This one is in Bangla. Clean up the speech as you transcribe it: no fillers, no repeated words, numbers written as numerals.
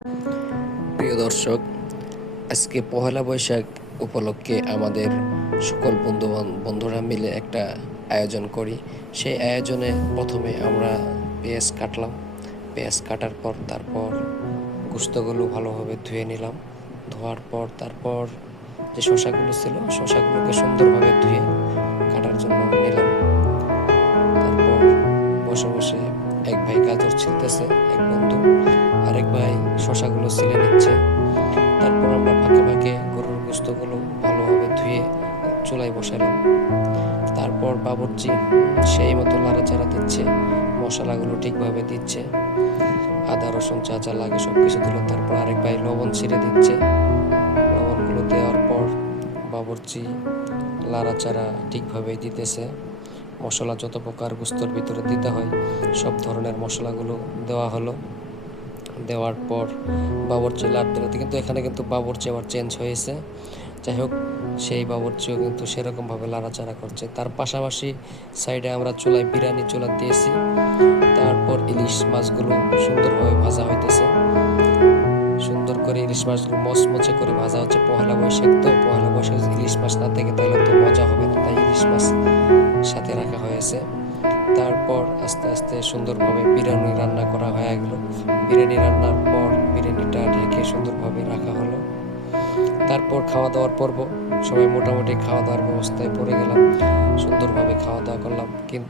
প্রিয় দর্শক, আজকে পহেলা বৈশাখ উপলক্ষে আমাদের সকল বন্ধুরা মিলে একটা আয়োজন করি। সেই আয়োজনে প্রথমে আমরা পেঁয়াজ কাটলাম। পেঁয়াজ কাটার পর তারপর গোস্তগুলো ভালোভাবে ধুয়ে নিলাম। ধোয়ার পর তারপর যে শসাগুলো ছিল শসাগুলোকে সুন্দরভাবে ধুয়ে কাটার জন্য নিলাম। তারপর বসে বসে এক ভাই গাজর ছিলতেছে, এক বন্ধু, আরেক ভাই শসাগুলো ছিলে নিচ্ছে। তারপর আমরা ফাঁকে ফাঁকে গরুর গোস্তগুলো ভালোভাবে ধুয়ে চুলায় বসালাম। তারপর বাবুর্চি সেই মতো নাড়াচাড়া দিচ্ছে, মশলাগুলো ঠিকভাবে দিচ্ছে, আদা রসুন যা যা লাগে সব কিছু দিল। তারপর আরেক ভাই লবণ ছিঁড়ে দিচ্ছে। লবণগুলো দেওয়ার পর বাবুর্চি নাড়াচাড়া ঠিকভাবে দিতেছে। মশলা যত প্রকার গোস্তর ভিতরে দিতে হয় সব ধরনের মশলাগুলো দেওয়া হলো। দেওয়ার পর বাবুর্চি লাড়তে লাড়তে, কিন্তু এখানে কিন্তু বাবুর্চি আবার চেঞ্জ হয়েছে। যাই হোক, সেই বাবুর্চিও কিন্তু সেরকমভাবে লাড়াচাড়া করছে। তার পাশাপাশি সাইডে আমরা চুলায় বিরিয়ানি চুলা দিয়েছি। তারপর ইলিশ মাছগুলো সুন্দরভাবে ভাজা হইতেছে। সুন্দর করে ইলিশ মাছগুলো মচমচে করে ভাজা হচ্ছে। পহেলা বৈশাখ তো, পহেলা বৈশাখ ইলিশ মাছ না থেকে তাহলে তো মজা হবে না, তাই ইলিশ মাছ সাথে রাখা হয়েছে। তারপর আস্তে আস্তে সুন্দরভাবে বিরিয়ানি রান্না করা হয়ে গেল। বিরিয়ানি রান্নার পর বিরিয়ানিটা ঢেকে সুন্দরভাবে রাখা হলো। তারপর খাওয়া দাওয়ার পর্ব, সবাই মোটামুটি খাওয়া দাওয়ার ব্যবস্থায় পড়ে গেলাম। সুন্দরভাবে খাওয়া দাওয়া করলাম। কিন্তু